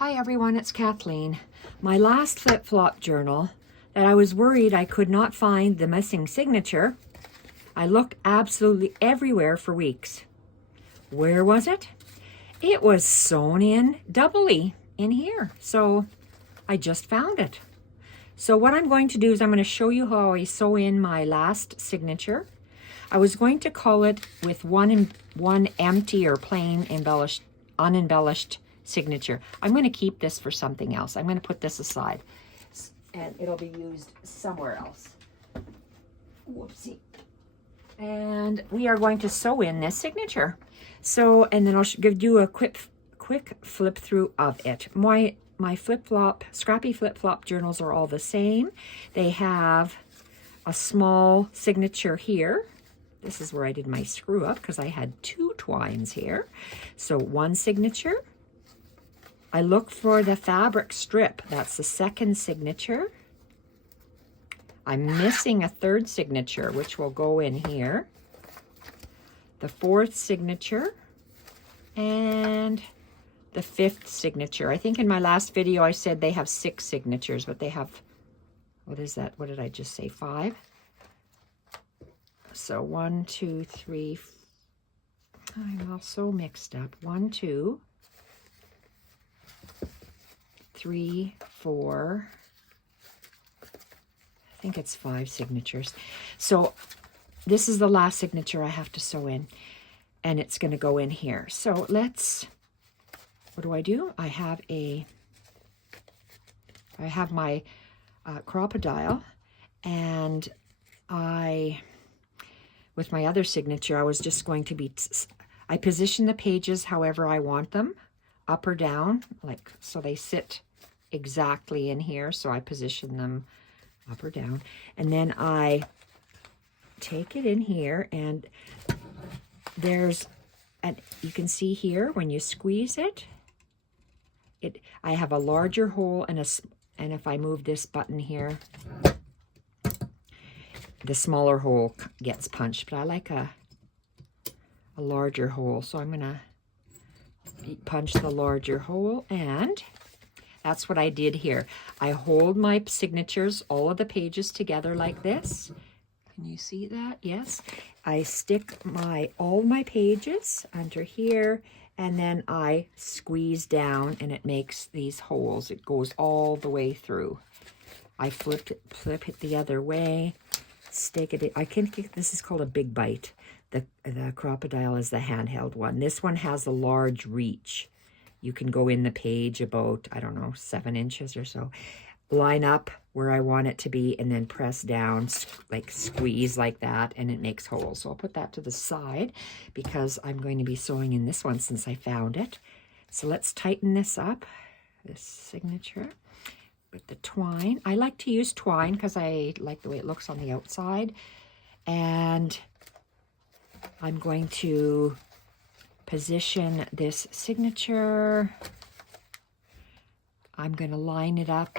Hi everyone, it's Kathleen. My last flip-flop journal that I was worried I could not find the missing signature. I looked absolutely everywhere for weeks. Where was it? It was sewn in doubly in here. So I just found it. So what I'm going to do is I'm going to show you how I sew in my last signature. I was going to call it with one empty or plain unembellished signature. I'm going to keep this for something else. I'm going to put this aside and it'll be used somewhere else. Whoopsie. And we are going to sew in this signature. So, and then I'll give you a quick flip through of it. My Scrappy flip-flop journals are all the same. They have a small signature here. This is where I did my screw up because I had two twines here. So one signature. I look for the fabric strip. That's the second signature. I'm missing a third signature, which will go in here. The fourth signature. And the fifth signature. I think in my last video I said they have 6 signatures, but they have, what is that? What did I just say? 5? So 1, 2, 3, I'm all so mixed up. 1, 2, 3, 4, I think it's 5 signatures. So this is the last signature I have to sew in, and it's going to go in here. So let's, what do? I have my crocodile, and with my other signature, I was just going to be, I position the pages however I want them, up or down, like so they sit exactly in here. So I position them up or down, and then I take it in here, and there's, and you can see here when you squeeze it, I have a larger hole and if I move this button here, the smaller hole gets punched, but I like a larger hole. So I'm gonna punch the larger hole, and that's what I did here. I hold my signatures, all of the pages together like this. Can you see that? Yes. I stick all my pages under here, and then I squeeze down and it makes these holes. It goes all the way through. I flip it the other way, stick it in. This is called a big bite. The crocodile is the handheld one. This one has a large reach. You can go in the page about, I don't know, 7 inches or so. Line up where I want it to be, and then press down, like squeeze like that, and it makes holes. So I'll put that to the side because I'm going to be sewing in this one since I found it. So let's tighten this up, this signature, with the twine. I like to use twine because I like the way it looks on the outside. And I'm going to position this signature. I'm going to line it up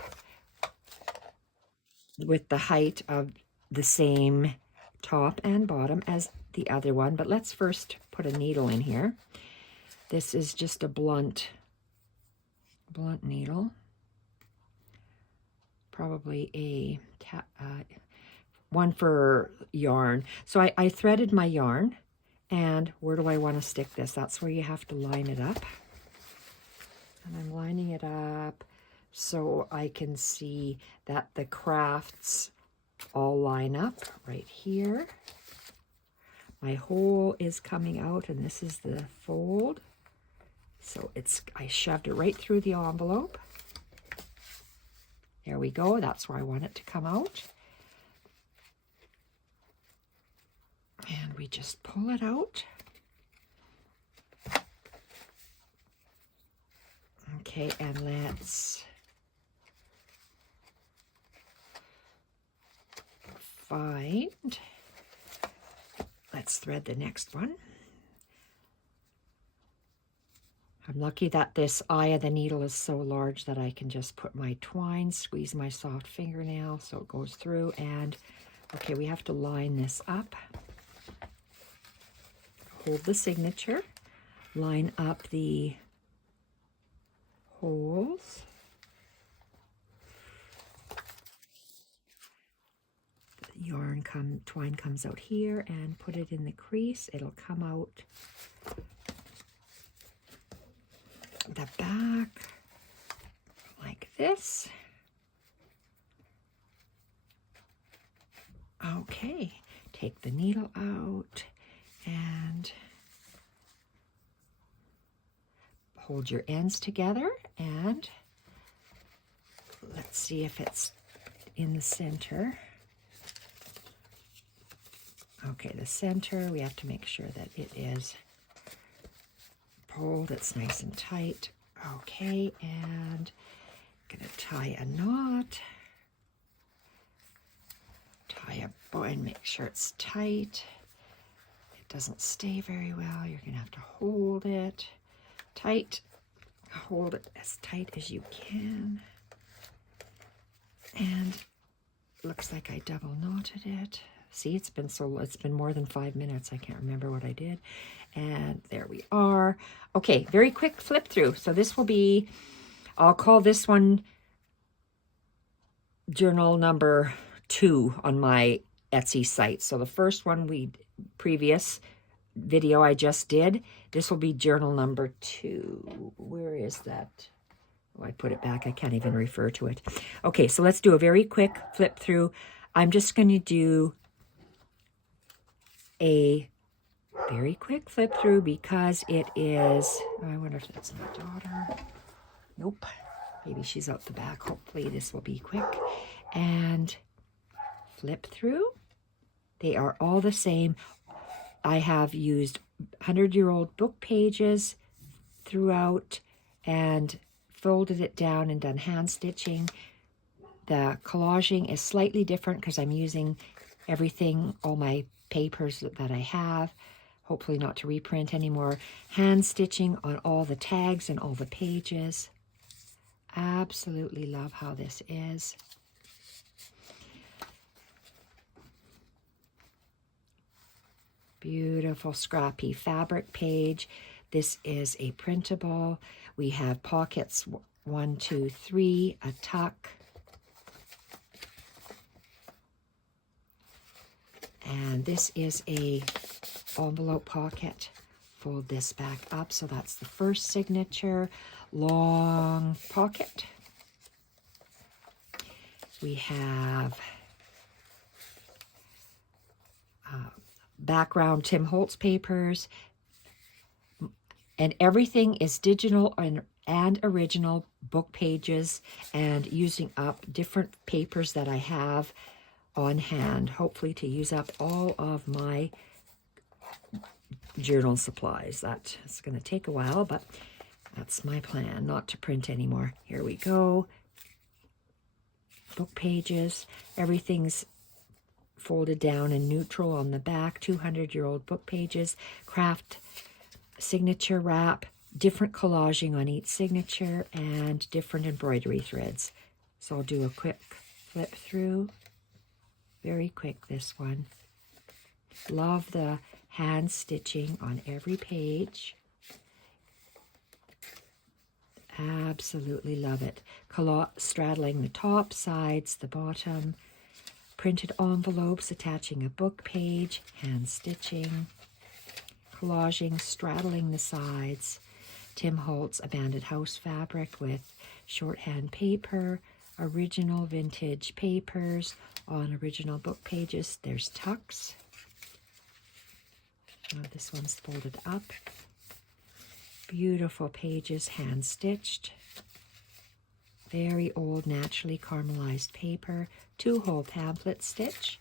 with the height of the same top and bottom as the other one, but let's first put a needle in here. This is just a blunt needle, probably a one for yarn. So I threaded my yarn, and where do I want to stick this? That's where you have to line it up, and I'm lining it up so I can see that the crafts all line up right here. My hole is coming out, and this is the fold. So I shoved it right through the envelope. There we go. That's where I want it to come out. And we just pull it out. Okay, and let's thread the next one. I'm lucky that this eye of the needle is so large that I can just put my twine, squeeze my soft fingernail so it goes through, and okay, we have to line this up. Hold the signature, line up the holes. The twine comes out here, and put it in the crease. It'll come out the back like this. Okay, take the needle out and hold your ends together, and let's see if it's in the center. Okay, the center, we have to make sure that it is pulled, it's nice and tight. Okay, and I'm gonna tie a knot. Tie a bow and make sure it's tight. It doesn't stay very well. You're gonna have to hold it tight. Hold it as tight as you can. And looks like I double knotted it. See, it's been more than 5 minutes. I can't remember what I did. And there we are. Okay, very quick flip through. So this will be, I'll call this one journal number 2 on my Etsy site. So the first one previous video I just did, this will be journal number 2. Where is that? Oh, I put it back. I can't even refer to it. Okay, so let's do a very quick flip through. I'm just going to do a very quick flip through because it is, I wonder if that's my daughter. Nope. Maybe she's out the back. Hopefully this will be quick. And flip through. They are all the same. I have used 100-year-old book pages throughout and folded it down and done hand stitching. The collaging is slightly different because I'm using everything, all my papers that I have, hopefully not to reprint anymore. Hand stitching on all the tags and all the pages. Absolutely love how this is. Beautiful Scrappy fabric page. This is a printable. We have pockets 1, 2, 3, a tuck. And this is a envelope pocket. Fold this back up. So that's the first signature. Long pocket. We have background Tim Holtz papers. And everything is digital and original book pages, and using up different papers that I have on hand, hopefully to use up all of my journal supplies. That is going to take a while, but that's my plan, not to print anymore. Here we go. Book pages. Everything's folded down in neutral on the back. 200-year-old book pages. Craft signature wrap. Different collaging on each signature and different embroidery threads. So I'll do a quick flip through. Very quick, this one. Love the hand stitching on every page. Absolutely love it. Straddling the top, sides, the bottom. Printed envelopes attaching a book page. Hand stitching. Collaging, straddling the sides. Tim Holtz Abandoned House fabric with shorthand paper. Original vintage papers on original book pages. There's tucks. Oh, this one's folded up. Beautiful pages, hand stitched. Very old, naturally caramelized paper. 2-hole pamphlet stitch.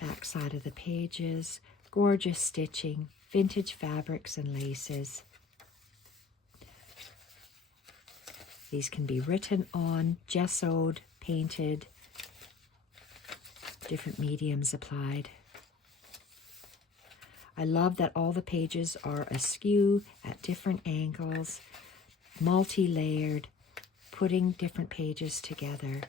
Back side of the pages. Gorgeous stitching. Vintage fabrics and laces. These can be written on, gessoed, painted, different mediums applied. I love that all the pages are askew at different angles, multi-layered, putting different pages together.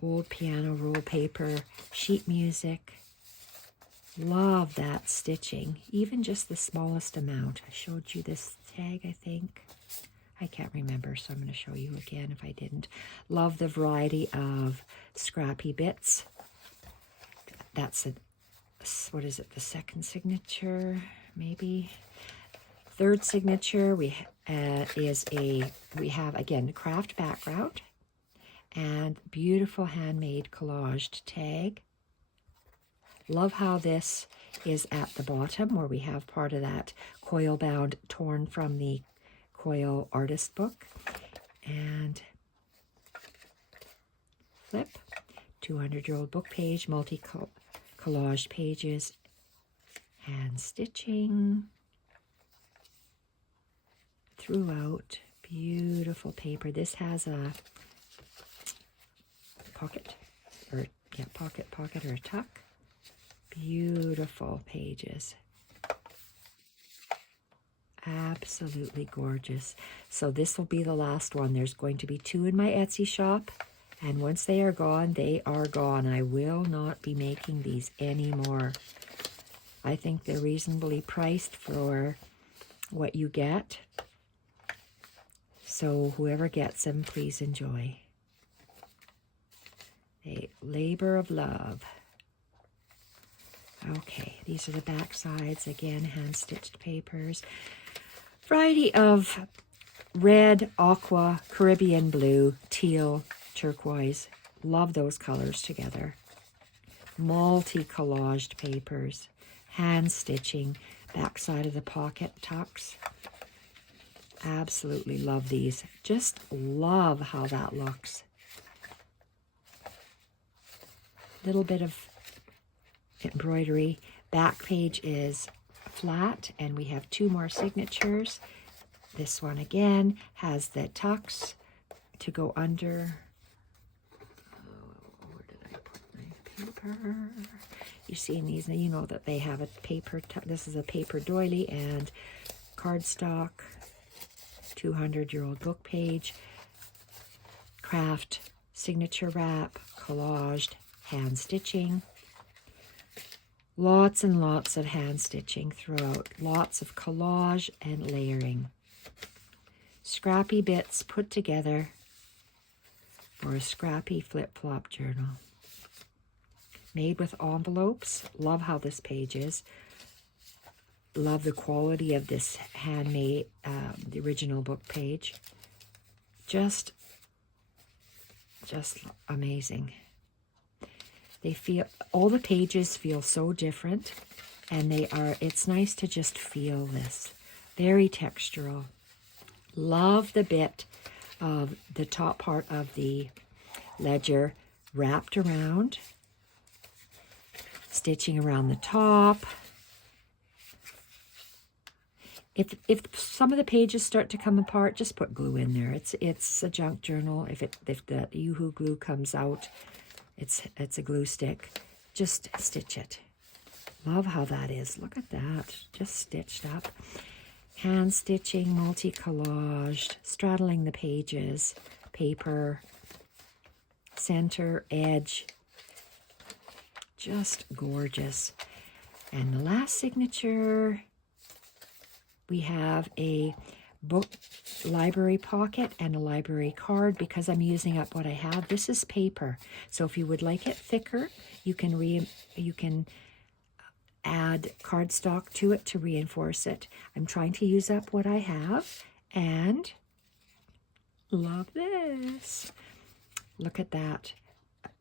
Old piano roll paper, sheet music. Love that stitching, even just the smallest amount. I showed you this tag, I think. I can't remember, so I'm going to show you again if I didn't. Love the variety of scrappy bits. That's what is it, the second signature, maybe? Third signature, we have, again, craft background and beautiful handmade collaged tag. Love how this is at the bottom where we have part of that coil bound torn from the coil artist book. And flip, 200-year-old book page, multi-collaged pages, hand stitching throughout. Beautiful paper. This has a pocket or pocket or a tuck. Beautiful pages. Absolutely gorgeous. So this will be the last one. There's going to be 2 in my Etsy shop, and once they are gone, they are gone. I will not be making these anymore. I think they're reasonably priced for what you get. So whoever gets them, please enjoy. A labor of love. Okay, these are the back sides. Again, hand-stitched papers. Variety of red, aqua, Caribbean blue, teal, turquoise. Love those colors together. Multi-collaged papers. Hand-stitching. Back side of the pocket tucks. Absolutely love these. Just love how that looks. Little bit of embroidery. Back page is flat, and we have 2 more signatures. This one again has the tucks to go under. Where did I put my paper? You see in these, you know that they have a paper tuck. This is a paper doily and cardstock. 200-year-old book page. Craft signature wrap, collaged, hand stitching. Lots and lots of hand stitching throughout. Lots of collage and layering. Scrappy bits put together for a scrappy flip-flop journal. Made with envelopes. Love how this page is. Love the quality of this handmade, the original book page. Just amazing. They feel, all the pages feel so different, and it's nice to just feel this. Very textural. Love the bit of the top part of the ledger wrapped around, stitching around the top. If some of the pages start to come apart, just put glue in there. It's a junk journal. If the Yoo-hoo glue comes out, it's a glue stick. Just stitch it. Love how that is. Look at that. Just stitched up. Hand stitching, multi-collaged, straddling the pages, paper, center, edge. Just gorgeous. And the last signature, we have a book library pocket and a library card because I'm using up what I have. This is paper, so if you would like it thicker, you can add cardstock to it to reinforce it. I'm trying to use up what I have, and love this. Look at that.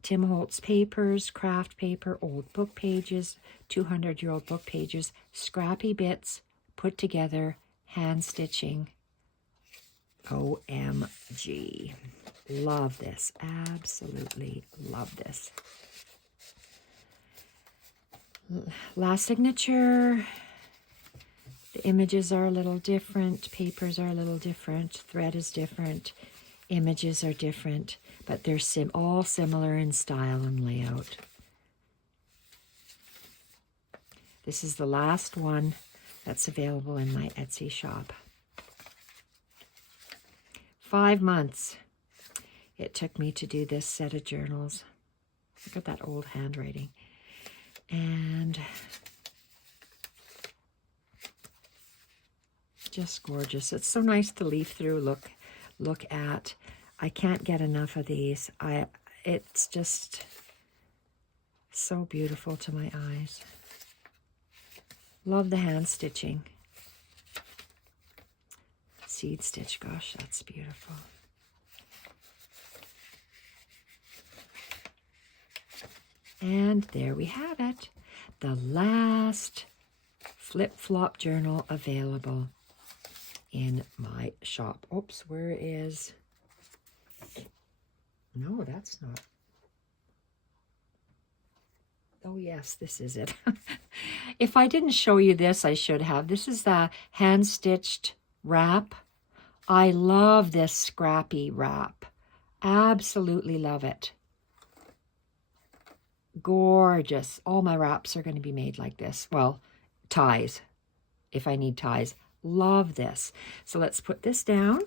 Tim Holtz papers, craft paper, old book pages, 200-year-old book pages, scrappy bits put together, hand stitching. OMG. Love this. Absolutely love this. Last signature. The images are a little different. Papers are a little different. Thread is different. Images are different. But they're all similar in style and layout. This is the last one that's available in my Etsy shop. 5 months it took me to do this set of journals. Look at that old handwriting. And just gorgeous. It's so nice to leaf through, look at. I can't get enough of these. It's just so beautiful to my eyes. Love the hand stitching. Seed stitch, gosh, that's beautiful. And there we have it. The last flip-flop journal available in my shop. Oops, where is... No, that's not... Oh yes, this is it. If I didn't show you this, I should have. This is the hand-stitched wrap. I love this Scrappy wrap. Absolutely love it. Gorgeous. All my wraps are going to be made like this. Well, ties, if I need ties. Love this. So let's put this down.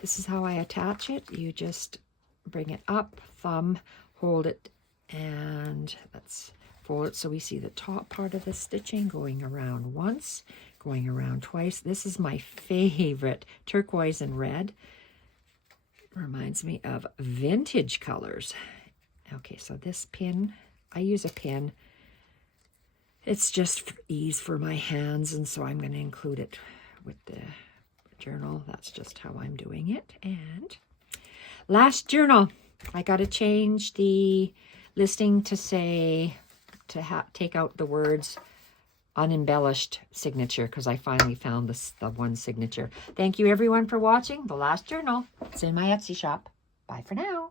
This is how I attach it. You just bring it up, thumb, hold it, and let's fold it so we see the top part of the stitching going around once, going around twice. This is my favorite, turquoise and red. Reminds me of vintage colors. Okay, so this pin, I use a pin. It's just for ease for my hands, and so I'm going to include it with the journal. That's just how I'm doing it. And last journal, I got to change the listing to say, take out the words unembellished signature, because I finally found the one signature. Thank you everyone for watching. The last journal. It's in my Etsy shop. Bye for now.